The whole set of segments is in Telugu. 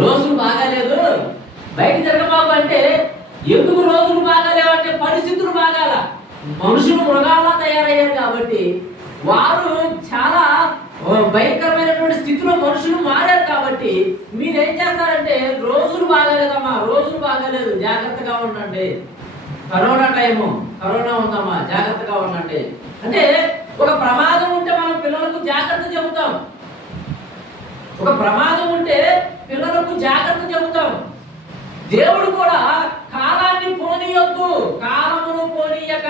రోజులు బాగాలేదు. బయట తిరగబాబు అంటే ఎందుకు రోజులు బాగాలేవంటే పరిస్థితులు బాగాల. మనుషులు మృగాల్లా తయారయ్యారు కాబట్టి వారు చాలా భయంకరమైనటువంటి స్థితిలో మనుషులు మారారు కాబట్టి మీరేం చేస్తారంటే రోజులు బాగాలేదమ్మా రోజులు బాగాలేదు. జాగ్రత్తగా ఉండండి. కరోనా టైము కరోనా ఉందమ్మా జాగ్రత్తగా ఉండండి. అంటే ఒక ప్రమాదం ఉంటే మనం పిల్లలకు జాగ్రత్త చెబుతాం. ఒక ప్రమాదం ఉంటే పిల్లలకు జాగ్రత్త చెబుతాం. దేవుడు కూడా కాలాన్ని పోనీయొద్దు. కాలమును పోనీయక.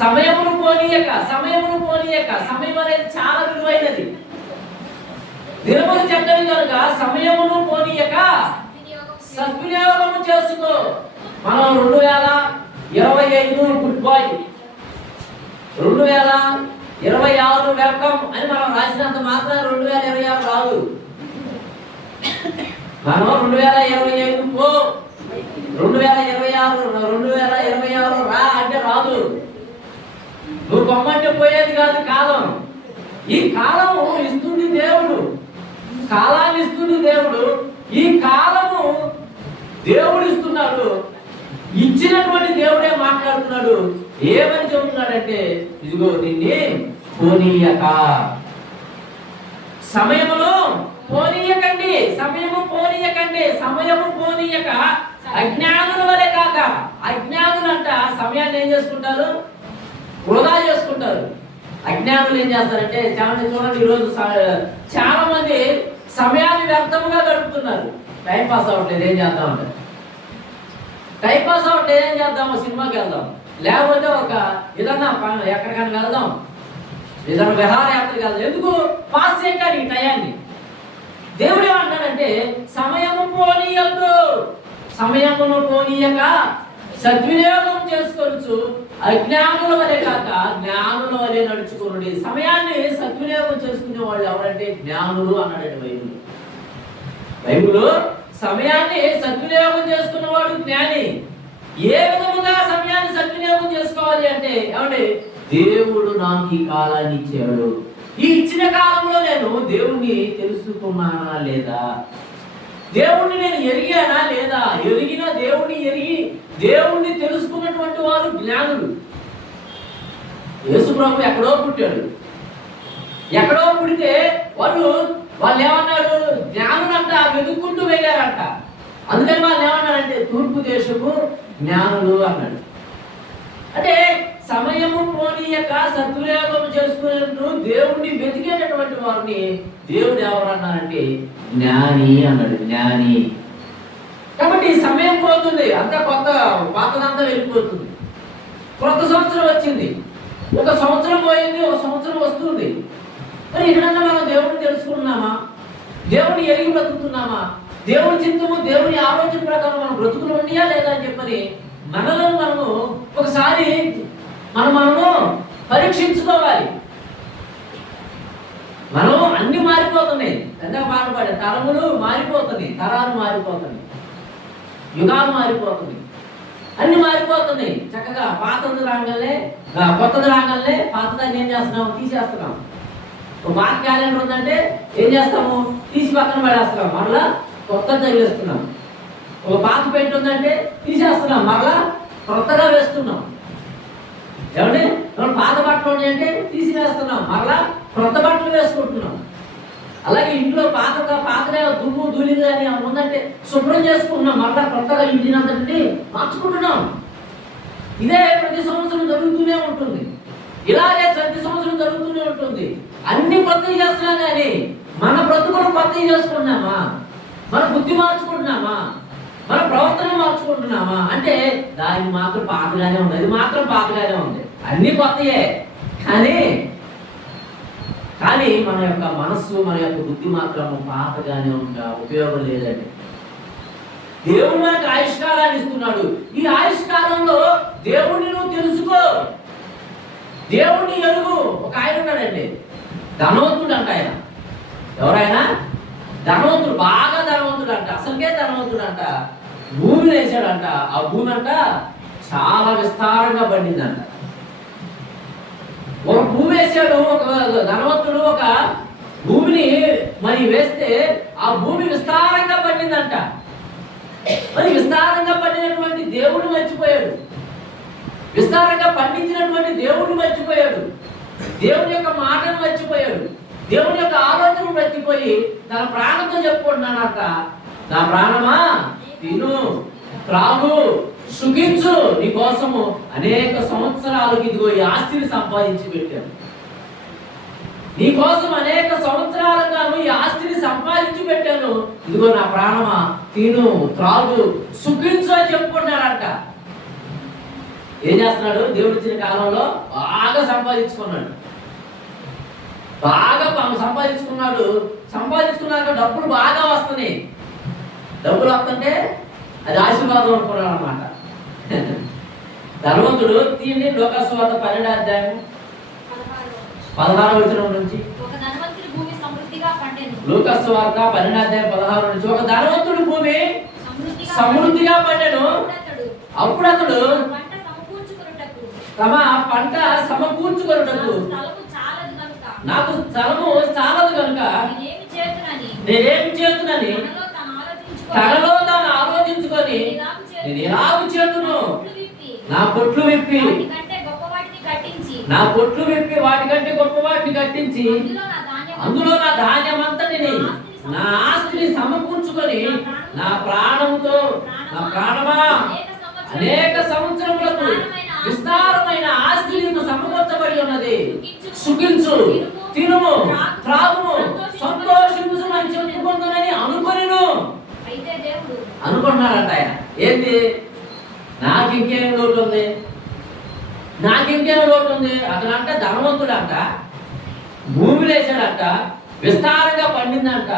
సమయమును పోనీయక. సమయమును పోనీయక. సమయం అనేది చాలా విలువైనది. దేవుడు చెప్పని కనుక సమయమును పోనీయక. సద్వినియోగము చేసుకో. మనం రెండు వేల ఇరవై ఐదు గుడ్ బాయ్ రెండు వేల ఇరవై ఆరు వెల్కమ్ అని మనం రాసినంత మాత్రం రెండు వేల ఇరవై ఆరు రాదు. మనం రెండు వేల ఇరవై ఐదు పో. రెండు వేల ఇరవై ఆరు రెండు వేల ఇరవై ఆరు రా అంటే రాదు. నువ్వు పొమ్మంటే పోయేది కాదు కాలం. ఈ కాలం ఇస్తుంది దేవుడు. కాలాన్ని ఇస్తుంది దేవుడు. ఈ కాలము దేవుడు ఇస్తున్నాడు. ఇచ్చినటువంటి దేవుడే మాట్లాడుతున్నాడు. ఏమని చెబుతున్నాడంటే ఇదిగో నిన్నే పోనీయక. సమయంలో పోనీయకండి. సమయము పోనీయకండి. సమయము పోనీయక. అజ్ఞానుల వలె కాక అజ్ఞానులు అంట సమయాన్ని ఏం చేసుకుంటారు? వృధా చేసుకుంటారు. అజ్ఞానులు ఏం చేస్తారంటే చాలా చూడండి ఈరోజు చాలా మంది సమయాన్ని వ్యర్థముగా గడుపుతున్నారు. టైం పాస్ అవ్వట్లేదు ఏం చేద్దామంటే టైం పాస్ అవ్వట్లేదు ఏం చేద్దాము సినిమాకి వెళ్దాం. లేకపోతే ఒక ఏదన్నా ప- ఎక్కడికైనా వెళ్దాం. ఏదైనా విహారయాత్రకి వెళ్దాం. ఎందుకు? పాస్ చేయడానికి టయాన్ని. దేవుడు ఏమంటాడంటే సమయము పోనీయద్దు. సమయమును పోనీయక సద్వినియోగం చేసుకోవచ్చు అజ్ఞానుల వలె కాక జ్ఞానుల వలె నడుచుకోండి సమయాన్ని సద్వినియోగం చేసుకునే వాళ్ళు ఎవరంటే జ్ఞానులు అన్నాడండి బైబుల్. బైబుల్ సమయాన్ని సద్వినియోగం చేసుకున్నవాడు జ్ఞాని. ఏ విధముగా సమయాన్ని సద్వినియోగం చేసుకోవాలి అంటే ఏమండి? దేవుడు నాకు ఈ కాలాన్ని ఇచ్చాడు ఈ ఇచ్చిన కాలంలో నేను దేవుణ్ణి తెలుసుకున్నానా లేదా? దేవుణ్ణి నేను ఎరిగానా లేదా? ఎరిగిన దేవుణ్ణి ఎరిగి దేవుణ్ణి తెలుసుకున్నటువంటి వారు జ్ఞానులు. యేసుప్రభు ఎక్కడో పుట్టాడు. ఎక్కడో పుడితే వాళ్ళు వాళ్ళు ఏమన్నారు? జ్ఞానులంట వెతుక్కుంటూ వెళ్ళారంట. అందుకని వాళ్ళు ఏమన్నారంటే తూర్పు దేశపు జ్ఞానులు అన్నాడు. అంటే సమయము పోనీయక సద్వినియోగం చేసుకునేట్టు దేవుణ్ణి వెతికేటటువంటి వారిని దేవుడు ఎవరు అన్నారంటే జ్ఞాని అన్నాడు జ్ఞాని. కాబట్టి సమయం పోతుంది అంతా కొత్త పాతదంతా వెళ్ళిపోతుంది. కొత్త సంవత్సరం వచ్చింది. ఒక సంవత్సరం పోయింది ఒక సంవత్సరం వస్తుంది. మరి ఎక్కడన్నా మనం దేవుడిని తెలుసుకున్నామా? దేవుని ఎరిగి బ్రతుకుతున్నామా? దేవుడి చింతము దేవుని ఆలోచన ప్రకారం మనం బ్రతుకులు ఉండియా లేదా అని చెప్పని మనలో మనము ఒకసారి మనం మనము పరీక్షించుకోవాలి. మనం అన్ని మారిపోతున్నాయి. ఎంతగా బాధపడే తరములు మారిపోతున్నాయి తరాలు మారిపోతున్నాయి యుగాలు మారిపోతున్నాయి. అన్ని మారిపోతున్నాయి. చక్కగా పాతది రాగానే కొత్తది రాగానే పాతదాన్ని ఏం చేస్తున్నాం తీసేస్తున్నాం. ఒక పాత క్యాలెండర్ ఉందంటే ఏం చేస్తాము? తీసి పక్కన పడేస్తున్నాం. మరలా కొత్తది చదివేస్తున్నాం ఒక పాత పెట్టి ఉందంటే తీసేస్తున్నాం. మరలా కొత్తగా వేస్తున్నాం. ఏమంటే మనం పాత బట్టలు ఉన్నాయంటే తీసి వేస్తున్నాం మరలా కొత్త బట్టలు వేసుకుంటున్నాం. అలాగే ఇంట్లో పాతగా పాతగా దుమ్ము ధూళి అని ఉందంటే శుభ్రం చేసుకుంటున్నాం. మరలా కొత్తగా ఇంటిని మార్చుకుంటున్నాం. ఇదే ప్రతి సంవత్సరం జరుగుతూనే ఉంటుంది. ఇలాగే ప్రతి సంవత్సరం జరుగుతూనే ఉంటుంది. అన్ని కొత్తవి చేస్తున్నాం కానీ మన బ్రతుకులు కొత్తవి చేసుకుంటున్నామా? మన బుద్ధి మార్చుకుంటున్నామా? మన ప్రవర్తన మార్చుకుంటున్నామా? అంటే దానికి మాత్రం పాతగానే ఉంది. అది మాత్రం పాతగానే ఉంది. అన్ని కొత్తయే. కానీ కానీ మన యొక్క మనస్సు మన యొక్క బుద్ధి మాత్రం పాతగానే ఉందా? ఉపయోగం లేదండి. దేవుడు మనకు ఆయుష్కాలాన్ని ఇస్తున్నాడు. ఈ ఆయుష్కాలంలో దేవుణ్ణి నువ్వు తెలుసుకో. దేవుణ్ణి ఎరుగు. ఒక ఆయన ఉన్నాడండి. ధనవంతుడు అంట ఆయన. ఎవరైనా ధనవంతుడు. బాగా ధనవంతుడు అంట. అసలుకే ధనవంతుడు అంట. భూమిని వేసాడంట ఆ భూమి అంట చాలా విస్తారంగా పండిందంట. ఒక భూమి వేసాడు ఒక ధనవంతుడు ఒక భూమిని మరి వేస్తే ఆ భూమి విస్తారంగా పండిందంట. మరి విస్తారంగా పండినటువంటి దేవుడు మర్చిపోయాడు. విస్తారంగా పండించినటువంటి దేవుడు మర్చిపోయాడు. దేవుని యొక్క మాటను మర్చిపోయాడు. దేవుని యొక్క ఆలోచన మర్చిపోయి తన ప్రాణంతో చెప్పుకుంటున్నాడట నా ప్రాణమా? తిను త్రాగు సుఖించు. నీ కోసము అనేక సంవత్సరాలకు ఇదిగో ఈ ఆస్తిని సంపాదించి పెట్టాను. నీ కోసం అనేక సంవత్సరాలుగా ఈ ఆస్తిని సంపాదించి పెట్టాను. ఇదిగో నా ప్రాణమా తిను త్రాగు సుఖించు అని చెప్పుకుంటున్నాడంట. ఏం చేస్తున్నాడు? దేవుడు ఇచ్చిన కాలంలో బాగా సంపాదించుకున్నాడు. బాగా సంపాదించుకున్నాడు. సంపాదించుకున్నాక డబ్బులు బాగా వస్తున్నాయి. డబ్బులు వస్తుంటే అది ఆశీర్వాదం అనుకున్నాడు అనమాట ధనవంతుడు తీయండి లోకస్వాత పన్నెండు అధ్యాయం పదహారు వచ్చిన నుంచి. ఒక ధనవంతుడి భూమి సమృద్ధిగా పండెను. లూకస్ వార్త పన్నెండు అధ్యాయం పదహారు నుంచి. ఒక ధనవంతుడు భూమి సమృద్ధిగా పండెను. అప్పుడు అతడు తమ పంట సమకూర్చుకొనుటకు. నాకు స్థలము చాలదు కనుక నేనేమి చేతునని నేనేం చేతునని తనలో తాను ఆలోచించుకొని నేను ఎలాగ చేతును నా పొట్లు విప్పి నా పొట్లు విప్పి వాటికంటే గొప్ప వాటిని కట్టించి అందులో నా ధాన్యం అంతటిని నా ఆస్తిని సమకూర్చుకొని నా ప్రాణంతో నా ప్రాణమా? అనేక సంవత్సరములకు విస్తారమైన ఆస్తి నీకు సమకూర్చబడి ఉన్నది. సుఖించు తినుము త్రాగుము సంతోషించు అని చెప్పుకుందానని అనుకొనిను. అనుకున్నాడంట ఆయన. ఏంటి నాకు ఇంకేమి లోటు ఉంది నాకు ఇంకేమి లోటు ఉంది అతను ధనవంతుడంట. భూమి లేచాడంట విస్తారంగా పండిందంట.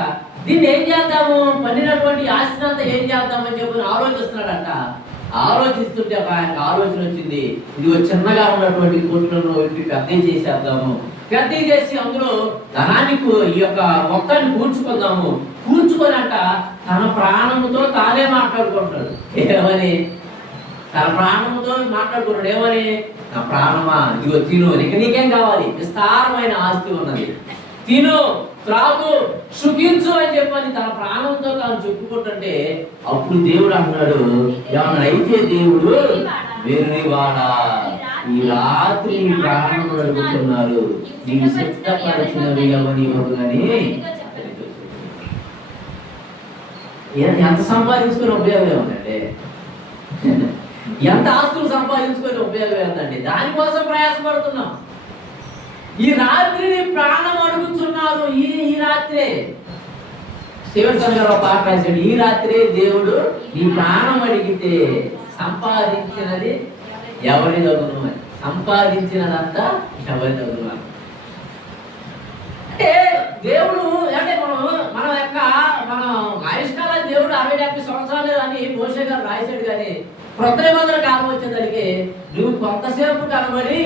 దీన్ని ఏం చేద్దాము? పండినటువంటి ఆస్తిని ఏం చేద్దామని చెప్పి ఆలోచిస్తున్నాడంట. ఆలోచిస్తుంటే ఆయనకు ఆలోచన వచ్చింది. ఇది చిన్నగా ఉన్నటువంటి కోట్లను ఇంటి పెద్ద చేసేద్దాము. పెద్ద చేసి అందులో ధనానికి ఈ యొక్క మొత్తాన్ని కూర్చుకుందాము కూర్చుకొని అంట తన ప్రాణముతో తానే మాట్లాడుకుంటాడు ఏమని? తన ప్రాణముతో మాట్లాడుకుంటాడు ఏమని? నా ప్రాణమా? ఇదిగో తిను. ఇక నీకేం కావాలి? విస్తారమైన ఆస్తి ఉన్నది. తిను త్రాగు సుఖించు అని చెప్పని తన ప్రాణంతో తాను చెప్పుకుంటుంటే అప్పుడు దేవుడు అన్నాడు ఏమన్నా అయితే దేవుడు వెర్రివాడా ఈ రాత్రి ప్రాణములు ప్రాణం అడుగుతున్నారు నీకు సిద్ధపరిచినవి ఎవరి కానీ ఎంత సంపాదించుకునే ఉపయోగం ఏముందండి ఎంత ఆస్తులు సంపాదించుకునే ఉపయోగం ఏంటండి దానికోసం ప్రయాసపడుతున్నాం. ఈ రాత్రిని ప్రాణం అడుగుతున్నారు ఈ ఈ రాత్రే. శివన్ గారు ఒక పాట రాశాడు ఈ రాత్రే దేవుడు నీ ప్రాణం అడిగితే సంపాదించినది ఎవరి తగును? అని. సంపాదించినదంతా ఎవరి తగును అంటే దేవుడు అంటే మనం మన యొక్క మన ఆయుష్కాల దేవుడు అరవై డెబ్బై సంవత్సరాలు అని మోసే గారు రాశాడు కానీ క్రొత్త నిబంధన కాలం వచ్చేదానికి నువ్వు కొంతసేపు కనబడి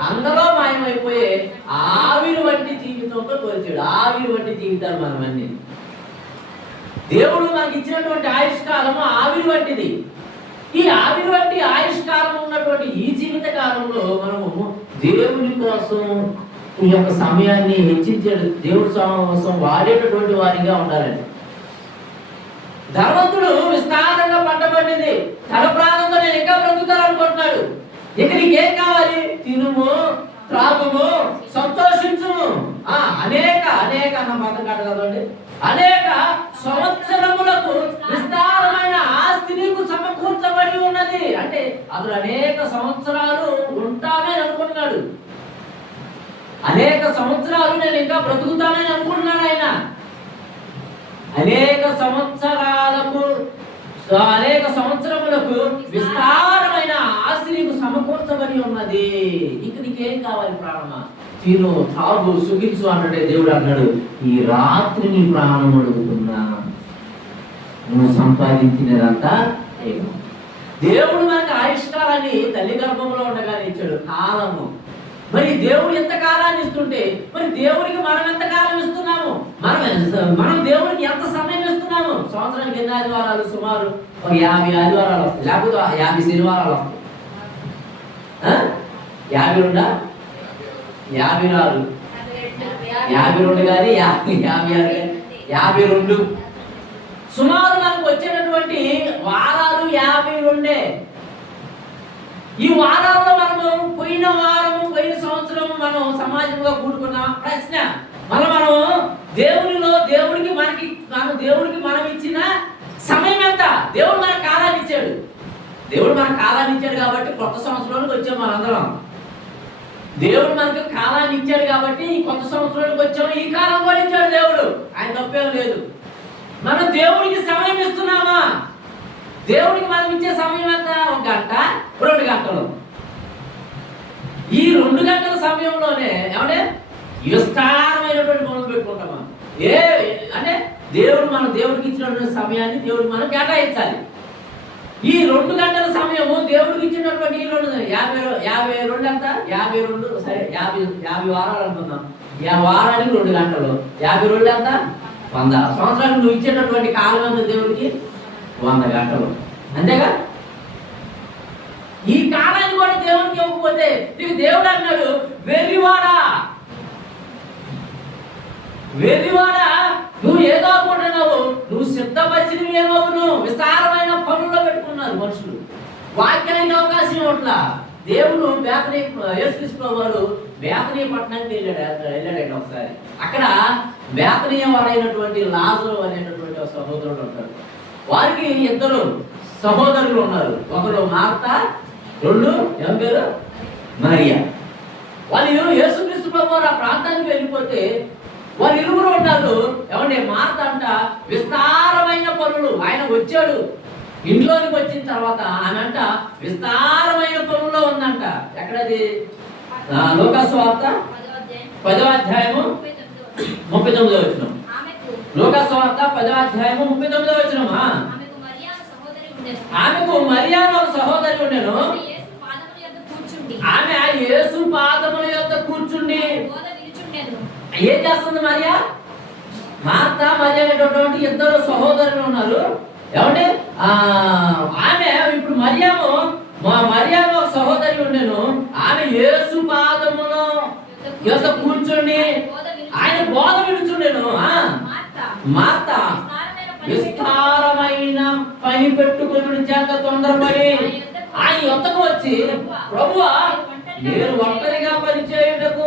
అందరూ మాయమైపోయే ఆవిరి వంటి జీవితంతో కోల్చాడు ఆవిరి వంటి జీవితాలు మనమన్నీ దేవుడు మనకి ఇచ్చినటువంటి ఆయుష్కాలము ఆవిరి వంటిది. ఈ ఆవిరి వంటి ఆయుష్కాలం ఉన్నటువంటి ఈ జీవిత కాలంలో మనము దేవుని కోసం ఈ యొక్క సమయాన్ని హెచ్చించే దేవుడి కోసం వాడేటటువంటి వారిగా ఉండాలండి. ధర్మంతుడు విస్తారంగా పంట పండింది తన ప్రాణంతో నేను ఇంకా బ్రతుకుతాననుకుంటున్నాడు. ఇక నీకేం కావాలి? తినుము త్రాగుము సంతోషించుము. ఆ అనేక అనేక అన్న మాత్రం కాదు కదండి. అనేక సంవత్సరములకు విస్తారమైన ఆస్తి నీకు సమకూర్చబడి ఉన్నది. అంటే అతడు అనేక సంవత్సరాలు ఉంటామని అనుకుంటున్నాడు. అనేక సంవత్సరాలు నేను ఇంకా బ్రతుకుతానని అనుకుంటున్నాను ఆయన. అనేక సంవత్సరాలకు అనేక సంవత్సరములకు విస్తారమైన ఆస్తి సమకూర్చబడి ఉన్నది. ఇక నీకేం కావాలి ప్రాణమ? తిను తాగు సుఖించు అన్నట్టే దేవుడు అన్నాడు. ఈ రాత్రి నీ ప్రాణం అడుగుతున్నా. నువ్వు సంపాదించినదంతా దేవుడు మనకు ఆయుష్కాలాన్ని తల్లి గర్భంలో ఉండగానే ఇచ్చాడు. కాలము. మరి దేవుడు ఎంత కాలాన్ని ఇస్తుంటే మరి దేవుడికి మనం ఎంత కాలం ఇస్తున్నాము? మనం ఎంత- మనం దేవుడికి ఎంత సమయం ఇస్తున్నాము? సంవత్సరానికి ఎన్ని ఆదివారాలు? సుమారు ఒక యాభై ఆదివారాలు వస్తాయి. లేకపోతే యాభై శనివారాలు వస్తాయి. యాభై రెండా? యాభై నాలుగు. యాభై రెండు కానీ యాభై యాభై ఆరు కానీ యాభై రెండు. సుమారు మనకు వచ్చేటటువంటి వారాలు యాభై రెండే. ఈ వారాల్లో మనము పోయిన వారము పోయిన సంవత్సరం మనం సమాజంగా కూడుకున్న ప్రశ్న. మనం మనం దేవునిలో దేవుడికి మనకి మనం దేవుడికి మనం ఇచ్చిన సమయం ఎంత? దేవుడు మనకు కాలాన్ని ఇచ్చాడు. దేవుడు మనకు కాలాన్ని ఇచ్చాడు కాబట్టి కొత్త సంవత్సరానికి వచ్చాం మనందరం. దేవుడు మనకు కాలాన్ని ఇచ్చాడు కాబట్టి ఈ కొత్త సంవత్సరానికి వచ్చాము ఈ కాలం కూడా ఇచ్చాడు దేవుడు. ఆయన తప్పేం లేదు. మనం దేవుడికి సమయం ఇస్తున్నామా? దేవుడికి మనం ఇచ్చే సమయం ఎంత? ఒక గంట? రెండు గంటలు. ఈ రెండు గంటల సమయంలోనే ఏమంటే విస్తారమైనటువంటి పనులు పెట్టుకుంటామా ఏ అంటే దేవుడు మన దేవుడికి ఇచ్చినటువంటి సమయాన్ని దేవుడికి మనం కేటాయించాలి. ఈ రెండు గంటల సమయము దేవుడికి ఇచ్చినటువంటి ఈ రెండు యాభై యాభై రెండు ఎంత? యాభై రెండు సరే యాభై యాభై వారాలు అనుకుందాం. యా వారానికి రెండు గంటలు. యాభై రెండు ఎంత? వంద. సంవత్సరానికి నువ్వు ఇచ్చేటటువంటి కాలం ఎంత దేవుడికి? వంద గంటలు. అంతేగా? ఈ కాలాన్ని కూడా దేవునికి ఇవ్వకపోతే నీకు దేవుడు అన్నాడు వెర్రివాడా. వెర్రివాడా నువ్వు ఏదో అనుకుంటున్నావు నువ్వు సిద్ధపరిచినవి ఏమవును విస్తారమైన పనుల్లో పెట్టుకున్నారు మనుషులు. వాక్యానికి అవకాశం ఇవ్వట్లా. దేవుడు బేతనీ యేసుకృష్ణ వారు బేతనీ పట్టణానికి వెళ్ళాడు వెళ్ళాడండి ఒకసారి. అక్కడ బేతనీయ వాడైనటువంటి లాజరు అనేటటువంటి సహోదరుడు ఉంటాడు. వారికి ఇద్దరు సహోదరులు ఉన్నారు. ఒకరు మార్త రెండు ఏం పేరు? మరియా. వాళ్ళు యేసుక్రీస్తు ప్రభు ఆ ప్రాంతానికి వెళ్ళిపోతే వారు ఇరువురు ఉన్నారు ఏమంటే మార్త అంట విస్తారమైన పనులు. ఆయన వచ్చాడు. ఇంట్లోనికి వచ్చిన తర్వాత ఆమె అంట విస్తారమైన పనుల్లో ఉందంట. ఎక్కడది? లోకాసు వార్త పదవ అధ్యాయం, పదవ అధ్యాయము. ముప్పై తొమ్మిదో వచ్చిన లోకస్వార్త పదాధ్యాయము ముప్పై తొమ్మిదో వచ్చినమా ఆమెకు మరియా సహోదరి ఉండేను. ఆమె యేసు పాదముల యొక్క కూర్చుండి ఏం చేస్తుంది మరియా? మార్త మరియా అనేటటువంటి ఇద్దరు సహోదరులు ఉన్నారు. ఏమంటే ఆమె ఇప్పుడు మరియాము మా మరియాము సహోదరి ఉండేను. ఆమె యేసు పాదములో యొక్క కూర్చుండి ఆయన బోధ విడుచుండెను మాత విస్తారమైన పని పెట్టుకుని చేత తొందరపడి ఆయన యొద్దకు వచ్చి ప్రభువా నేను ఒంటరిగా పనిచేయుటకు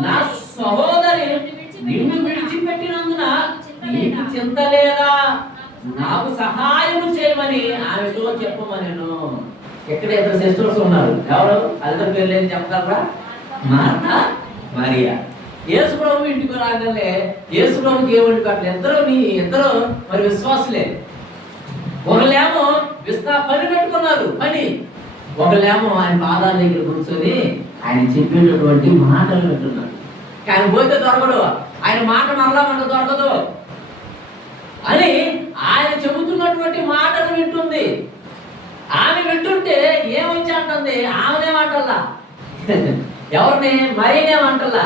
నా సహోదరి నిన్ను విడిచిపెట్టినందున నీకు చింత లేదా? నాకు సహాయం చేయమని ఆమెతో చెప్పమనేను. ఇక్కడ ఇద్దరు సిస్టర్స్ ఉన్నారు. ఎవరు? అద్దరు పెళ్ళి ఏం చెప్తారా మాత మరియా. యేసు ప్రభు ఇంటికి రాగానే యేసు ప్రభుకి ఏమంటు అట్లా ఇద్దరు నీ ఇద్దరు మరి విశ్వాసులే. ఒకళ్ళేమో విస్తా పని పెట్టుకున్నారు పని ఒకళ్ళేమో ఆయన పాదాల దగ్గర కూర్చొని ఆయన చెప్పేటటువంటి మాటలు వింటున్నారు. ఆయన పోతే దొరకడు ఆయన మాట మరలా మనకు దొరకదు అని ఆయన చెబుతున్నటువంటి మాటలు వింటుంది. ఆమె వింటుంటే ఏమొచ్చి అంటుంది ఆమెనేమంటల్లా? ఎవరిని? మరీనేమంటల్లా?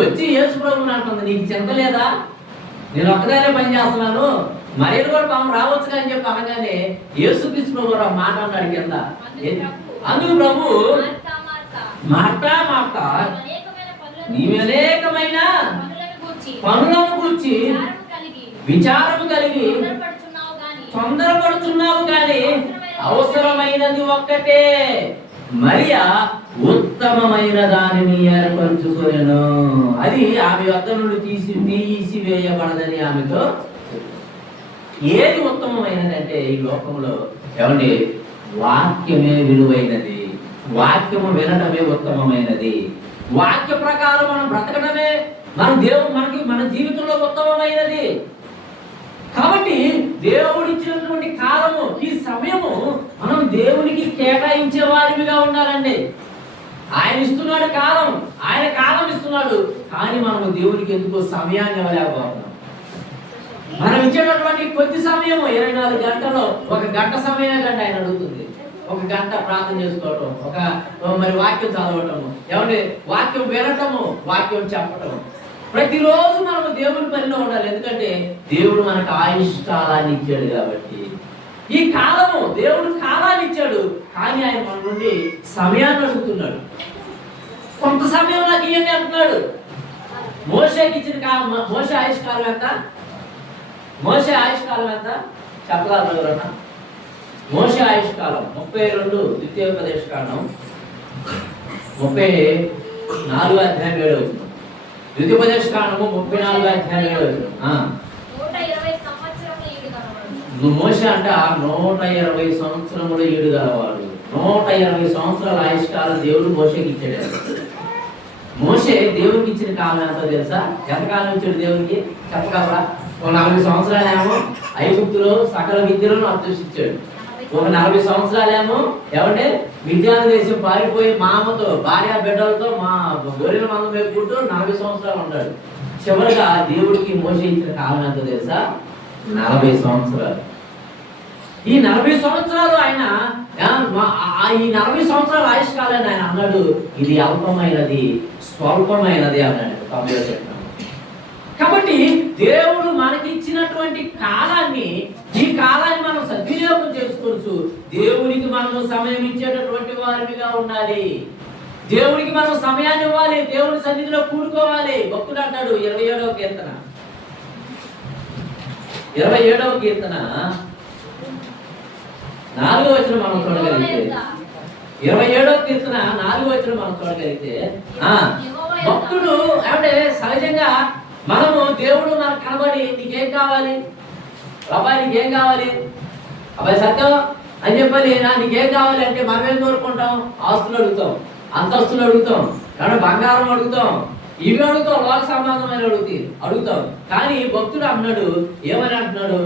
వచ్చి యేసు ప్రభుని అంటుంది నీకు చింత లేదా? నేను ఒక్కదానే పని చేస్తున్నాను. మరీని కూడా పాపం రావచ్చు అని చెప్పి అనగానే యేసు ప్రభు ఆ మాట అన్నాడు కింద. అందుకు ప్రభు మాట మాట అనేకమైన పనులను నీవు అనేకమైన పనులను గూర్చి గురించి విచారము కలిగి తొందరపడుతున్నావు కానీ అవసరమైనది ఒక్కటే. మరియ ఉత్తమమైన దానిని ఏర్పరచుకొనెను. అది ఆమె వద్ద నుండి తీసి తీసి వేయబడదని ఆమెతో ఏది ఉత్తమమైనది అంటే ఈ లోకంలో ఏమండి వాక్యమే విలువైనది. వాక్యము వినడమే ఉత్తమమైనది. వాక్య ప్రకారం మనం బ్రతకడమే. మన దేవుడు మనకి మన జీవితంలో ఉత్తమమైనది. కాబట్టి దేవుడు ఇచ్చినటువంటి కాలము ఈ సమయము మనం దేవునికి కేటాయించే వారిగా ఉండాలండి. ఆయన ఇస్తున్నాడు కాలం ఆయన కాలం ఇస్తున్నాడు కానీ మనము దేవునికి ఎందుకో సమయాన్ని ఇవ్వలేకపోతున్నాం మనం ఇచ్చేటటువంటి కొద్ది సమయము ఇరవై నాలుగు గంటలో ఒక గంట సమయమే కంటే ఆయన అడుగుతుంది. ఒక గంట ప్రార్థన చేసుకోవటం ఒక మరి వాక్యం చదవటము ఏమంటే వాక్యం వినటము వాక్యం చెప్పటము. ప్రతిరోజు మనము దేవుని పనిలో ఉండాలి. ఎందుకంటే దేవుడు మనకు ఆయుష్ కాలాన్ని ఇచ్చాడు కాబట్టి. ఈ కాలము దేవుడు కాలాన్ని ఇచ్చాడు. కానీ ఆయన మన నుండి సమయాన్ని అడుగుతున్నాడు. కొంత సమయం నాకు ఇవ్వండి అంటున్నాడు. మోసకి ఇచ్చిన కా- మోస ఆయుష్ కాలం ఎంత? మోస ఆయుష్ కాలం ఎంత? చెప్పగలరు ఎవరన్నా మోస ఆయుష్ కాలం ముప్పై రెండు ద్వితీయోపదేశ కాలం ముప్పై నాలుగు అధ్యాయం ఏడు ద్వితీయోపదేశ కాలము ముప్పై నాలుగు అధ్యాయం ఏడు వచ్చిన నూట ఇరవై సంవత్సరముల ఈడు కనబడును. మోష అంట నూట ఇరవై సంవత్సరములు ఈడు గలవాడు. నూట ఇరవై సంవత్సరాల ఆయుష్ కాలం దేవుడు మోషకి ఇచ్చాడు. మోషే దేవునికి ఇచ్చిన కాలం ఎంతో తెలుసా? ఎంతకాలం ఇచ్చాడు దేవునికి? చెప్పగలరా? నలభై సంవత్సరాలేమో ఐగుప్తులో సకల విద్యలను అభ్యసించాడు ఒక నలభై సంవత్సరాలేమో ఏమంటే విద్యార్థి దేశం పారిపోయి మామతో భార్య బిడ్డలతో మా గొర్రెల మందం మేపుకుంటూ నలభై సంవత్సరాలు ఉంటాడు. చివరిగా దేవుడికి మోస కాలం ఎంత తెలుసా? నలభై సంవత్సరాలు. ఈ నలభై సంవత్సరాలు ఆయన మా- ఈ నలభై సంవత్సరాల ఆయుష్కాలని ఆయన అన్నాడు ఇది అల్పమైనది స్వల్పమైనది అన్నాడు. కాబట్టి దేవుడు మనకి ఇచ్చినటువంటి కాలాన్ని ఈ కాలాన్ని మనం సద్వినియోగం చేసుకోవచ్చు. దేవునికి మనము సమయం ఇచ్చేటటువంటి వారిగా ఉండాలి. దేవునికి మనం సమయాన్ని ఇవ్వాలి దేవుని సన్నిధిలో కూడుకోవాలి. భక్తుడు అంటాడు ఇరవై ఏడవ కీర్తన. ఇరవై ఏడవ కీర్తన. నాలుగో వచ్చిన మనం చూడగలిగితే. ఇరవై ఏడవ కీర్తన నాలుగో వచ్చిన మనం చూడగలిగితే భక్తుడు అంటే సహజంగా మనము దేవుడు మనకు కనబడి నీకేం కావాలి? అబ్బాయి నీకేం కావాలి? అబ్బాయి సత్యం అని చెప్పని నా నీకేం కావాలి అంటే మనం ఏం కోరుకుంటాం? ఆస్తులు అడుగుతాం అంతస్తులు అడుగుతాం కాబట్టి బంగారం అడుగుతాం ఇవి అడుగుతాం లోక సంబంధమైన అడుగుతాయి అడుగుతాం. కానీ భక్తుడు అన్నాడు ఏమని అంటున్నాడు?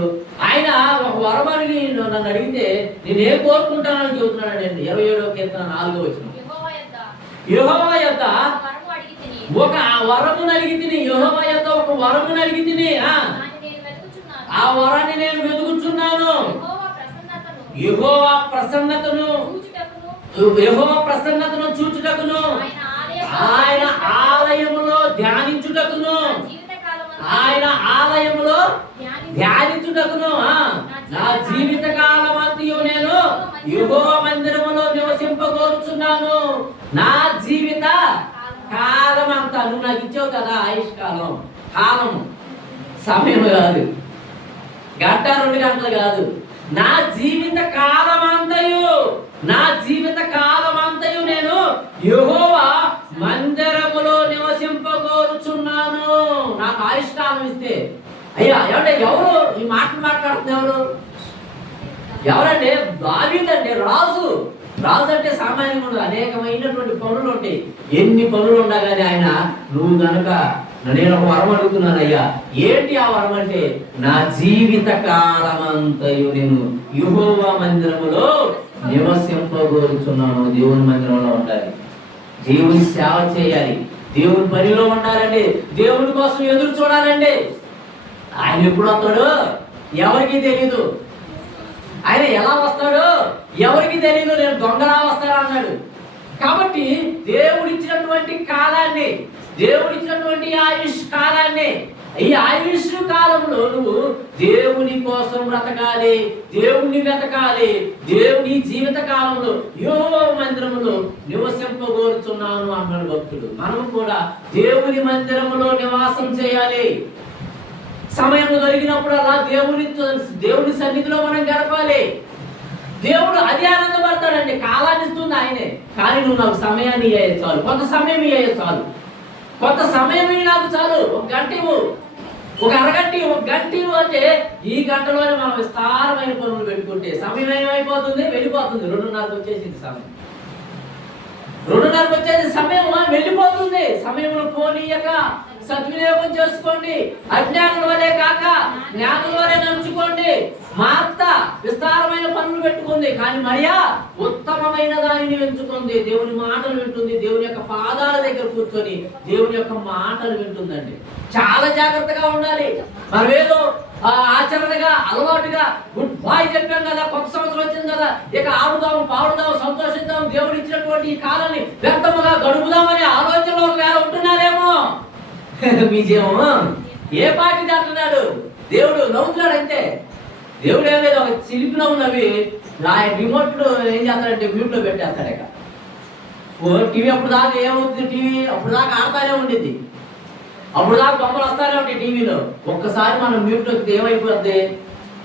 ఆయన ఒక వరం అడిగి నన్ను అడిగితే నేను ఏం కోరుకుంటానని చెబుతున్నాడు అండి ఇరవై ఏడవ కీర్తన నాలుగో వచ్చిన యెహోవా యొక్క ఒక వరము అడిగి తిని, ఒక యొక్క ఒక వరము అడిగి తిని ఆ, వరాన్ని నేను వెతుకుతున్నాను యెహోవా ప్రసన్నతను యెహోవా ప్రసన్నతను చూచుటకును, ఆయన ఆలయములో ధ్యానించుటకును ఆయన ఆలయములో ధ్యానించుటకును ఆ, నా జీవిత కాలమంతయు నేను యుగో మందిరములో నివసింపగోరుచున్నాను నా జీవిత కాలం అంతా నువ్వు నాకు ఇచ్చావు కదా ఆయుష్ కాలం కాలం సమయం కాదు. గంట రెండు గంటలు కాదు. నా జీవిత కాలం అంతయు నా జీవిత కాలం అంతయు నేను యెహోవా మందిరములో నివసింపగోరుచున్నాను. నాకు ఆయుష్కాలం ఇస్తే. అయ్యా ఏమంటే ఎవరు? ఈ మాటలు మాట్లాడుతున్నారు ఎవరు? ఎవరంటే దావీదంటే రాజు. రాజు అంటే అనేకమైనటువంటి పనులు ఉంటాయి. ఎన్ని పనులు ఉండగానే ఆయన నువ్వు గనక నేను ఒక వరం అడుగుతున్నాను అయ్యా ఏంటి ఆ వరం అంటే నా జీవిత కాలమంతయు నేను యుహోవ మందిరములో నివసింపగోరుచున్నాను దేవుని మందిరంలో ఉండాలి. దేవుని సేవ చేయాలి. దేవుని పనిలో ఉండాలండి. దేవుని కోసం ఎదురు చూడాలండి. ఆయన ఎప్పుడు వస్తాడు ఎవరికీ తెలియదు ఆయన ఎలా వస్తాడు ఎవరికి తెలియదు నేను దొంగలా వస్తాడు అన్నాడు. కాబట్టి దేవుడిచ్చినటువంటి కాలాన్ని దేవుడిచ్చినటువంటి ఆయుష్ కాలాన్ని ఈ ఆయుష్ కాలంలో నువ్వు దేవుని కోసం బ్రతకాలి దేవుని వెతకాలి దేవుని జీవిత కాలంలో యో మందిరములో నివసింపగోరుచున్నాను అన్నాడు భక్తుడు. మనము కూడా దేవుని మందిరములో నివాసం చేయాలి. సమయం దొరికినప్పుడల్లా దేవుని దేవుని సన్నిధిలో మనం గడపాలి. దేవుడు అది ఆనందపడతాడండి. కాలాన్ని ఇస్తుంది ఆయనే. కానీ నువ్వు నాకు సమయాన్ని ఇయ్యే చాలు. కొంత సమయం ఇయ్యే చాలు. కొంత సమయం నాకు చాలు. ఒక గంట ఇవ్వు. ఒక అరగంట ఒక గంట ఇవ్వు అంటే ఈ గంటలోనే మనం విస్తారమైన పనులు పెట్టుకుంటే సమయం ఏమైపోతుంది? వెళ్ళిపోతుంది. రెండున్నరకు వచ్చేసింది సమయం. రెండున్నరకు వచ్చేది సమయం వెళ్ళిపోతుంది. సమయంలో పోనీయక. సద్వినియోగం చేసుకోండి. అజ్ఞానుల వలె కాక జ్ఞానుల వలె నడుచుకోండి. మార్త విస్తారమైన పనులు పెట్టుకుంది. కానీ మరియా ఉత్తమమైన దానిని ఎంచుకుంది. దేవుని మాటలు వింటుంది. దేవుని యొక్క పాదాల దగ్గర కూర్చొని దేవుని యొక్క మాటలు వింటుందండి. చాలా జాగ్రత్తగా ఉండాలి. మరేదో ఆ, ఆచరణగా అలవాటుగా గుడ్ బాయ్ చెప్పాం కదా కొత్త సంవత్సరం వచ్చింది కదా ఇక ఆడుదాం పాడుదాం సంతోషిద్దాం దేవుడు ఇచ్చినటువంటి ఈ కాలాన్ని వ్యర్థముగా గడుపుదామనే ఆలోచనలో ఒకవేళ ఉంటున్నారేమో. మీ ఏ పార్టీ అంటున్నాడు దేవుడు నవ్వుతున్నాడు అంతే దేవుడు ఏం లేదు ఒక చిలిపిలో ఉన్నవి. నా రిమోట్ ఏం చేస్తాడంటే మ్యూట్లో పెట్టేస్తాడు ఇక. టీవీ అప్పుడు దాకా ఏమవుతుంది టీవీ? అప్పుడు దాకా ఆడతానే ఉండేది. అప్పుడు దాకా బొమ్మలు వస్తానే ఉంటాయి టీవీలో. ఒక్కసారి మనం మ్యూట్లో ఏమైపోద్ది?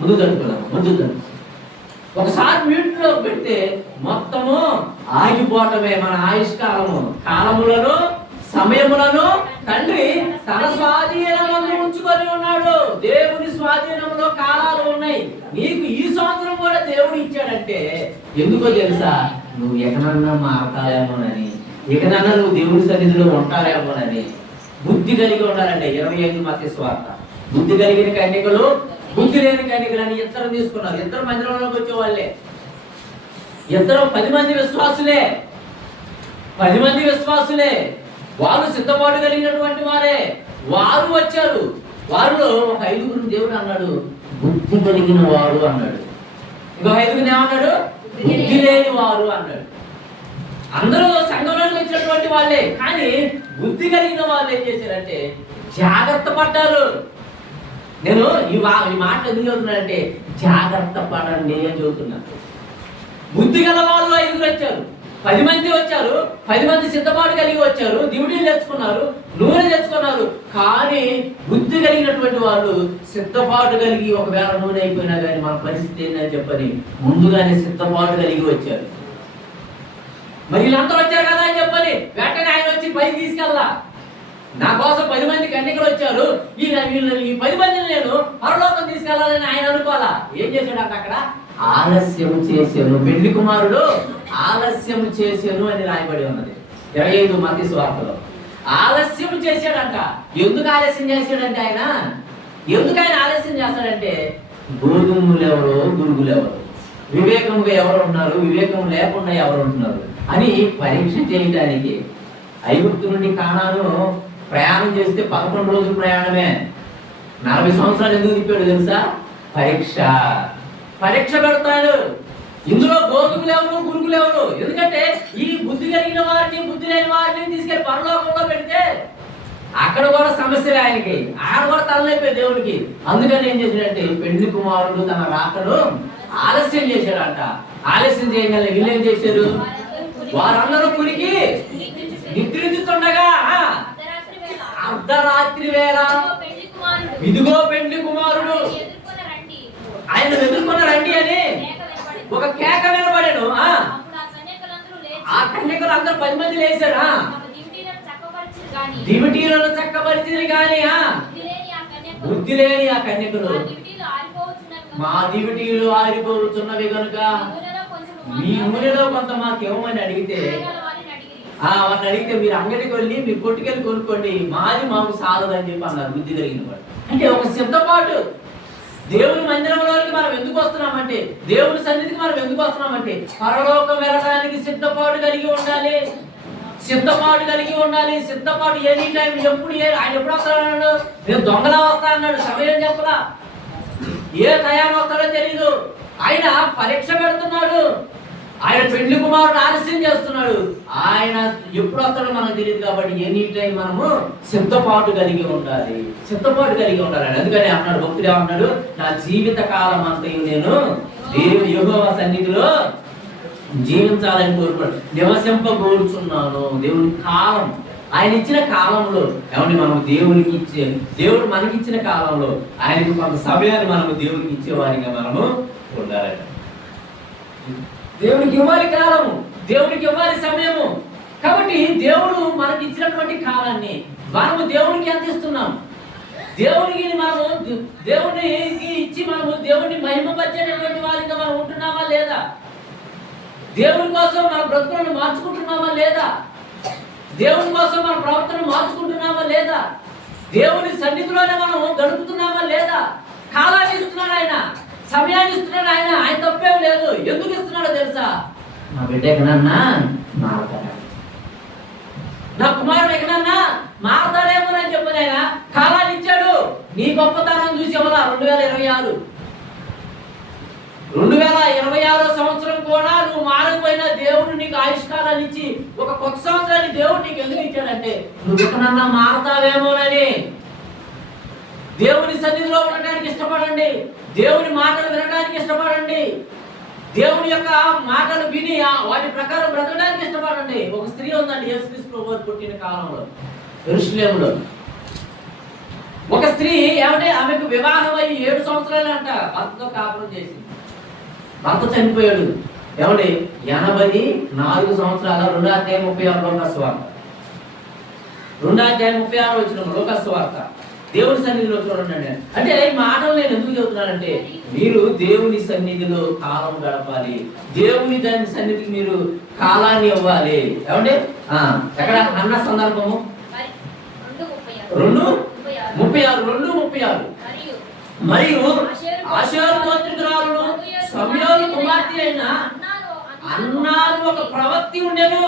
ముందు జరుపుకున్నాం ముందు జరుపు ఒకసారి మ్యూట్లో పెడితే మొత్తము ఆగిపోవటమే మన ఆయుష్కాలము. కాలములను సమయములను తండ్రి తన స్వాధీనమందు ఉంచుకొని ఉన్నాడు. దేవుని స్వాధీనంలో కాలాలు ఉన్నాయి. నీకు ఈ సంవత్సరం కూడా దేవుడు ఇచ్చాడంటే ఎందుకో తెలుసా? నువ్వు ఎక్కడన్నా మారతావేమోనని ఎక్కడన్నా నువ్వు దేవుని సన్నిధిలో ఉంటావేమోనని బుద్ధి కలిగి ఉండాలంటే ఇరవై ఐదు మధ్య స్వార్థ బుద్ధి కలిగిన కన్యకలు బుద్ధి లేని కన్యకలు అని ఇద్దరు తీసుకున్నారు. ఇద్దరు మందిరంలోకి వచ్చే వాళ్ళే ఇద్దరు పది మంది విశ్వాసులే. పది మంది విశ్వాసులే. వారు సిద్ధపాటు కలిగినటువంటి వారే. వారు వచ్చారు. వారిలో ఒక ఐదుగురు దేవుడు అన్నాడు బుద్ధి కలిగిన వారు అన్నాడు. ఇంకో ఐదుగురు ఏమన్నాడు? బుద్ధి లేని వారు అన్నాడు. అందరూ సంఘంలోకి వచ్చినటువంటి వాళ్ళే కానీ బుద్ధి కలిగిన వాళ్ళు ఏం చేశారంటే జాగ్రత్త పడ్డారు. నేను ఈ వా ఈ మాట ఎందుకు చదువుతున్నానంటే జాగ్రత్త పడండి అని చదువుతున్నాను బుద్ధి గల వాళ్ళు ఐదుగురు వచ్చారు. పది మంది వచ్చారు పది మంది సిద్ధపాటు కలిగి వచ్చారు దివిడీలు తెచ్చుకున్నారు నూనె తెచ్చుకున్నారు. కానీ బుద్ధి కలిగినటువంటి వాళ్ళు సిద్ధపాటు కలిగి ఒకవేళ నూనె అయిపోయినా కానీ మన పరిస్థితి ఏంటని చెప్పని ముందుగానే సిద్ధపాటు కలిగి వచ్చారు. మరి వీళ్ళందరూ వచ్చారు కదా అని చెప్పని వెంటనే ఆయన వచ్చి పైకి తీసుకెళ్ళా. నా కోసం పది మంది కన్యకలు వచ్చారు. ఈ పది మందిని నేను పరలోకం తీసుకెళ్ళాలని ఆయన అనుకోవాలా? ఏం చేశాడు అక్కడ? ఆలస్యం చేశాను పెళ్ళి కుమారుడు ఆలస్యం చేశాను అని రాయబడి ఉన్నది. ఇరవై ఐదు మంది స్వార్థలో ఆలస్యం చేశాడంట. ఎందుకు ఆలస్యం చేశాడంటే ఆయన? ఎందుకు ఆయన ఆలస్యం చేస్తాడంటే గోధుమలు ఎవరు గురుగులు ఎవరు వివేకముగా ఎవరు ఉన్నారు వివేకం లేకుండా ఎవరు ఉంటున్నారు అని పరీక్ష చేయడానికి ఐగుప్తు నుండి కాణాను ప్రయాణం చేస్తే పదకొండు రోజుల ప్రయాణమే. నలభై సంవత్సరాలు ఎందుకు తిప్పాడు తెలుసా? పరీక్ష. పరీక్ష పెడతాడు. ఇందులో గోధుమలు ఎవరు గురుగులు ఎవరు? ఎందుకంటే ఈ బుద్ధి కలిగిన వారిని బుద్ధి లేని వారిని తీసుకెళ్ళి పరలోకంలో పెడితే అక్కడ కూడా సమస్యలే ఆయనకి. ఆడ కూడా తలనైపోయి దేవుడికి అందుకని ఏం చేశాడంటే పెళ్ళి కుమారుడు తన రాకను ఆలస్యం చేశాడంట. ఆలస్యం చేయగల వీళ్ళు ఏం చేశారు? వారందరూ కురికి నిద్రించుతుండగా ఆ, అర్ధరాత్రి వేళ అర్ధరాత్రి వేళ ఇదిగో పెళ్ళి కుమారుడు ఇదిగో పెళ్ళి కుమారుడు ఎదుర్కొని రండి ఆయన ఎదుర్కొన్న రండి అని. ఒక కేక వినబడాను ఆ. కన్యకులు అందరూ పది మంది లేచారు దివిటీలను చక్కబరిచింది కానీ ఆ. బుద్ధి లేని ఆ కన్యకలు. మా దివిటీలు ఆరిపోతున్నవి కనుక మీ నూనెలో కొంత మాకు ఇవ్వమని అడిగితే వారిని ఆ వాడిని అడిగితే మీరు అంగడికి వెళ్ళి మీరు కొట్టుకెళ్ళి కొనుక్కోండి మాది మాకు సాలదని చెప్పి అన్నారు. బుద్ధి కలిగిన వాడు అంటే ఒక సిద్ధపాటు దేవుని మందిరంలోకి మనం ఎందుకు వస్తున్నామంటే దేవుని సన్నిధికి మనం ఎందుకు వస్తున్నామంటే పరలోకం వెళ్ళడానికి సిద్ధపాటు కలిగి ఉండాలి. సిద్ధపాటు కలిగి ఉండాలి. సిద్ధపాటు ఎనీ టైం ఎప్పుడు ఏ ఆయన ఎప్పుడు వస్తాడు నేను దొంగలా వస్తా అన్నాడు. సమయం చెప్పలా? ఏ తయారు వస్తాడో తెలీదు. ఆయన పరీక్ష పెడుతున్నాడు. ఆయన పెండ్లి కుమారుడు ఆలస్యం చేస్తున్నాడు. ఆయన ఎప్పుడు వస్తాడో మనకు తెలియదు కాబట్టి ఎనీ టైం మనము సిద్ధపాటు కలిగి ఉండాలి. సిద్ధపాటు కలిగి ఉండాలి అందుకని అన్నాడు భక్తుడు ఏమన్నాడు నా జీవిత కాలం అంతయు నేను దేవుని యోగవ సన్నిధిలో జీవించాలని కోరుకున్నాడు. నివసింప కోరుచున్నాను దేవుని కాలం. ఆయన ఇచ్చిన కాలంలో ఏమండి మనం దేవునికి ఇచ్చే దేవుడు మనకి ఇచ్చిన కాలంలో ఆయనకు కొంత సమయాన్ని మనము దేవునికి ఇచ్చేవారిగా మనము ఉండాలంట దేవునికి ఇవ్వాలి కాలము దేవునికి ఇవ్వాలి సమయము. కాబట్టి దేవుడు మనకి ఇచ్చినటువంటి కాలాన్ని మనము దేవునికి అందిస్తున్నాం. దేవునికి మనము దే- దేవునికి ఇచ్చి మనము దేవుడిని మహిమపరిచేటటువంటి వారిగా మనం ఉంటున్నామా లేదా? దేవుని కోసం మన బ్రతుకులను మార్చుకుంటున్నామా లేదా? దేవుని కోసం మన ప్రవర్తన మార్చుకుంటున్నామా లేదా? దేవుని సన్నిధిలోనే మనం గడుపుతున్నామా లేదా? కాలాన్ని ఇస్తున్నాడు ఆయన. సమయాన్ని ఇస్తున్నాడు ఆయన. ఆయన తప్పేం లేదు. ఎందుకు ఇస్తున్నాడో తెలుసా? నా బిడ్డ ఎక్కడన్నా? మారతాడు? నా కుమారుడు ఎక్కడన్నా? మారతాడేమో అని చెప్పని ఆయన. కాలాన్ని ఇచ్చాడు. నీ గొప్పతనం చూసి ఎవరా రెండు వేల ఇరవై ఆరు. రెండు వేల ఇరవై ఆరో సంవత్సరం కూడా నువ్వు మారకపోయినా దేవుడు నీకు ఆయుష్కాలాన్ని ఇచ్చి ఒక కొత్త సంవత్సరాన్ని దేవుడు నీకు ఎందుకు ఇచ్చాడంటే నువ్వు ఎక్కడన్నా మారతావేమోనని. దేవుని సన్నిధిలో ఉండడానికి ఇష్టపడండి. దేవుని మాటలు వినడానికి ఇష్టపడండి. దేవుని యొక్క మాటలు విని వాటి ప్రకారం బ్రతకడానికి ఇష్టపడండి. ఒక స్త్రీ ఉందండి యేసుక్రీస్తు ప్రభు పుట్టిన కాలంలో ఋషులేములో ఒక స్త్రీ ఏమంటే ఆమెకు వివాహం అయ్యి ఏడు సంవత్సరాలు అంట భర్తతో కాపురం చేసింది. భర్త చనిపోయాడు. ఏమండి ఎనభై నాలుగు సంవత్సరాల రెండు అధ్యాయం ముప్పై ఆరు లోకస్వార్త రెండు అధ్యాయం ముప్పై ఆరు వచ్చిన లోకస్వార్త దేవుని సన్నిధిలో చూడండి. అంటే మాటలు నేను ఎందుకు చెబుతున్నానంటే మీరు దేవుని సన్నిధిలో కాలం గడపాలి. దేవుని దాని సన్నిధికి మీరు కాలాన్ని ఇవ్వాలి. ఏమంటే ఎక్కడ? అన్న సందర్భము? రెండు? ముప్పై ఆరు. రెండు ముప్పై ఆరు. మరియు ఆశారు ఆశేరు గోత్రికురాలను సమయాలు కుమార్తె అయిన అన్నారు ఒక ప్రవక్తి ఉండేను.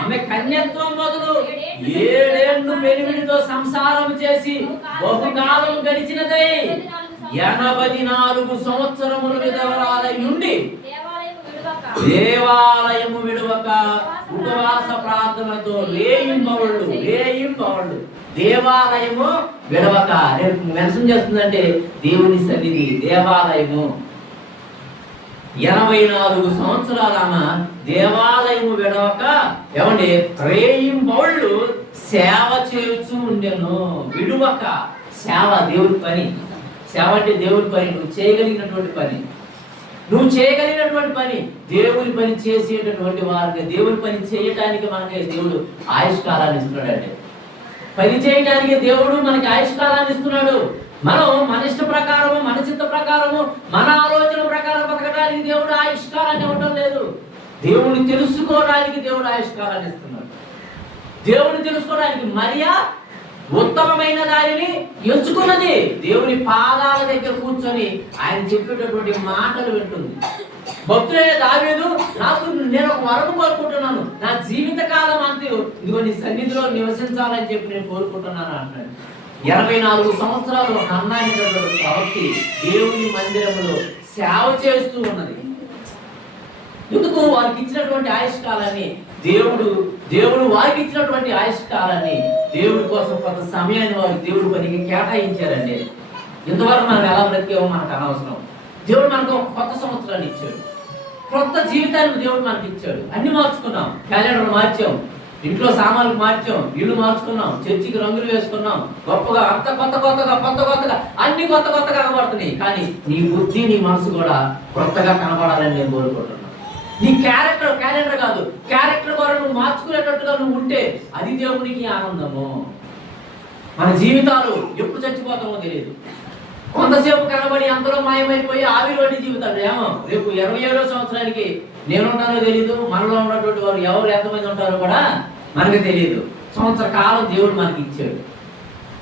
ఆమె కన్య ఆమె కన్యత్వం మొదలు ఏడేళ్ళు పెనిమిడితో సంసారం చేసి బహుకాలం గడిచినదై. ఎనభై నాలుగు సంవత్సరములు విధవరాలై నుండి దేవాలయము విడువక ఉపవాస ప్రార్థనతో రేయింబవళ్ళు రేయింబవళ్ళు దేవాలయము విడవక. రేపు మెన్షన్ చేస్తుందంటే దేవుని సన్నిధి దేవాలయము. ఎనభై నాలుగు సంవత్సరాల ఆమె దేవాలయము విడవక ఏమండి రేయింబవళ్ళు సేవ చేయొచ్చు ఉండేను విడువక. సేవ దేవుడి పని. సేవ అంటే దేవుడి పని నువ్వు చేయగలిగినటువంటి పని. నువ్వు చేయగలిగినటువంటి పని దేవుని పని చేసేటటువంటి వారికి దేవుని పని చేయటానికి మనకి దేవుడు ఆయుష్కాలాన్ని ఇస్తున్నాడండి. పని చేయడానికి దేవుడు మనకి ఆయుష్కాలాన్ని ఇస్తున్నాడు. మనం మన ఇష్ట ప్రకారము మన చిత్త ప్రకారము మన ఆలోచన ప్రకారం బతకడానికి దేవుడు ఆయుష్కాలాన్ని ఇవ్వడం లేదు. దేవుడిని తెలుసుకోవడానికి దేవుడు ఆయుష్కారాన్ని ఇస్తున్నాడు. దేవుడిని తెలుసుకోవడానికి మరియా ఉత్తమమైన దానిని ఎంచుకున్నది దేవుని పాదాల దగ్గర కూర్చొని ఆయన చెప్పేటటువంటి మాటలు వింటుంది. భక్తులైన దావేదు నాకు నేను ఒక వరం కోరుకుంటున్నాను. నా జీవిత కాలం అంతే. ఇదిగో నీ సన్నిధిలో నివసించాలని చెప్పి నేను కోరుకుంటున్నాను అంటాడు ఇరవై నాలుగు సంవత్సరాలు ఒక అన్నాయినటువంటి ప్రవక్తి దేవుని మందిరంలో సేవ చేస్తూ ఉన్నది. ఎందుకు? వారికి ఇచ్చినటువంటి ఆయుష్కాలాన్ని దేవుడు దేవుడు వారికి ఇచ్చినటువంటి ఆయుష్కాలాన్ని దేవుడి కోసం కొంత సమయాన్ని వారు దేవుడి పనికి కేటాయించారండి. ఇంతవరకు మనం ఎలా బ్రతికేమో మనకు అనవసరం. దేవుడు మనకు కొత్త సంవత్సరాన్ని ఇచ్చాడు. కొత్త జీవితాన్ని దేవుడు మనకి ఇచ్చాడు. అన్ని మార్చుకున్నాం. క్యాలెండర్ మార్చాం. ఇంట్లో సామాన్లు మార్చాం ఇల్లు మార్చుకున్నాం చర్చికి రంగులు వేసుకున్నాం. గొప్పగా అంత కొత్త కొత్తగా కొత్త కొత్తగా అన్ని కొత్త కొత్తగా కనబడుతున్నాయి. కానీ నీ బుద్ధి నీ మనసు కూడా కొత్తగా కనబడాలని నేను కోరుకుంటున్నాను నీ క్యారెక్టర్ క్యారెక్టర్ కాదు. క్యారెక్టర్ కూడా నువ్వు మార్చుకునేటట్టుగా నువ్వు ఉంటే అది దేవునికి ఆనందము. మన జీవితాలు ఎప్పుడు చచ్చిపోతామో తెలియదు. కొంతసేపు కనబడి అందరూ మాయమైపోయి ఆవిరిపడి జీవితాలు. ఏమో రేపు ఇరవై ఏడో సంవత్సరానికి నేనుంటానో తెలియదు మనలో ఉన్నటువంటి వారు ఎవరు ఎంతమంది ఉంటారో కూడా మనకు తెలియదు సంవత్సర కాలం దేవుడు మనకి ఇచ్చాడు.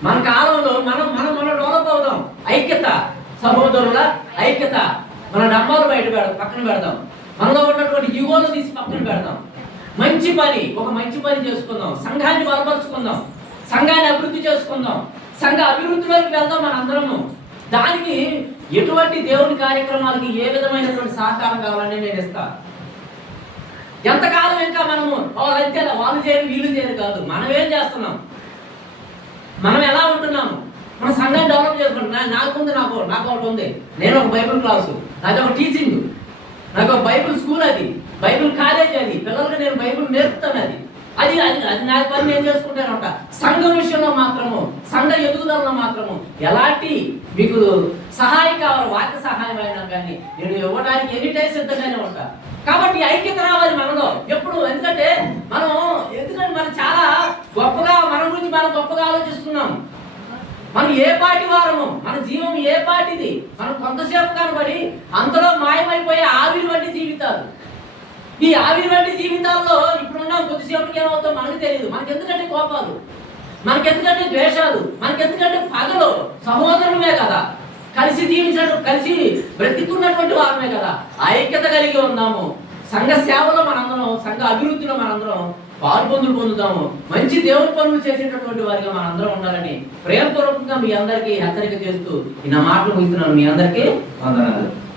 మన కాలంలో మనం మనం మనం డెవలప్ అవుదాం ఐక్యత. సహోదరుల ఐక్యత. మన డబ్బాలు బయట పెడదాం పక్కన పెడదాం. మనలో ఉన్నటువంటి యువలు తీసి పక్కన పెడదాం. మంచి పని ఒక మంచి పని చేసుకుందాం. సంఘాన్ని బలపరుచుకుందాం. సంఘాన్ని అభివృద్ధి చేసుకుందాం. సంఘ అభివృద్ధిలోకి వెళ్దాం మన అందరము దానికి ఎటువంటి దేవుని కార్యక్రమాలకి ఏ విధమైనటువంటి సహకారం కావాలని నేను ఇస్తాను ఎంతకాలం ఇంకా మనము వాళ్ళు అంతే వాళ్ళు చేయరు వీళ్ళు చేయరు కాదు. మనం ఏం చేస్తున్నాం? మనం ఎలా ఉంటున్నాము? మన సంఘాన్ని డెవలప్ చేసుకుంటున్నాం నాకుంది నాకు నాకు ఒకటి ఉంది. నేను ఒక బైబిల్ క్లాసు. నాకు ఒక టీచింగ్. నాకు ఒక బైబిల్ స్కూల్ అది. బైబిల్ కాలేజ్ అది. పిల్లలకి నేను బైబిల్ నేర్పుతాను అది. అది అది అది నాకు పని నేను చేసుకుంటానంట. సంఘం విషయంలో మాత్రము సంఘ ఎదుగుదలలో మాత్రము ఎలాంటి మీకు సహాయం కావాలి వాక్య సహాయం అయినా కానీ నేను ఇవ్వడానికి ఎనీ టైం సిద్ధంగానే ఉంటా. కాబట్టి ఐక్యత రావాలి మనలో ఎప్పుడు. ఎందుకంటే మనం ఎందుకంటే మనం చాలా గొప్పగా మన గురించి మనం గొప్పగా ఆలోచిస్తున్నాం. మనం ఏ పాటి వారము? మన జీవం ఏ పాటిది మనం కొంతసేపు కనబడి అంతలో మాయమైపోయే ఆవిరి వంటి జీవితాలు. ఈ ఆవిరి జీవితాల్లో ఇప్పుడున్నాం కొద్దిసేపటికి ఏమవుతాం మనకు తెలియదు మనకి ఎందుకంటే కోపాలు? మనకి ఎందుకంటే ద్వేషాలు? మనకి ఎందుకంటే పగలు? సహోదరులమే కదా. కలిసి జీవించడం కలిసి బ్రతికున్నటువంటి వారమే కదా. ఐక్యత కలిగి ఉన్నాము. సంఘ సేవలో మనందరం సంఘ అభివృద్ధిలో మనందరం పాల్పొందులు పొందుతాము. మంచి దేవుని పనులు చేసేటటువంటి వారిగా మనందరం ఉండాలని ప్రేమపూర్వకంగా మీ అందరికీ హెచ్చరిక చేస్తూ ఈ నా మాటలు ముగిస్తున్నాను. మీ అందరికీ వందనాలు.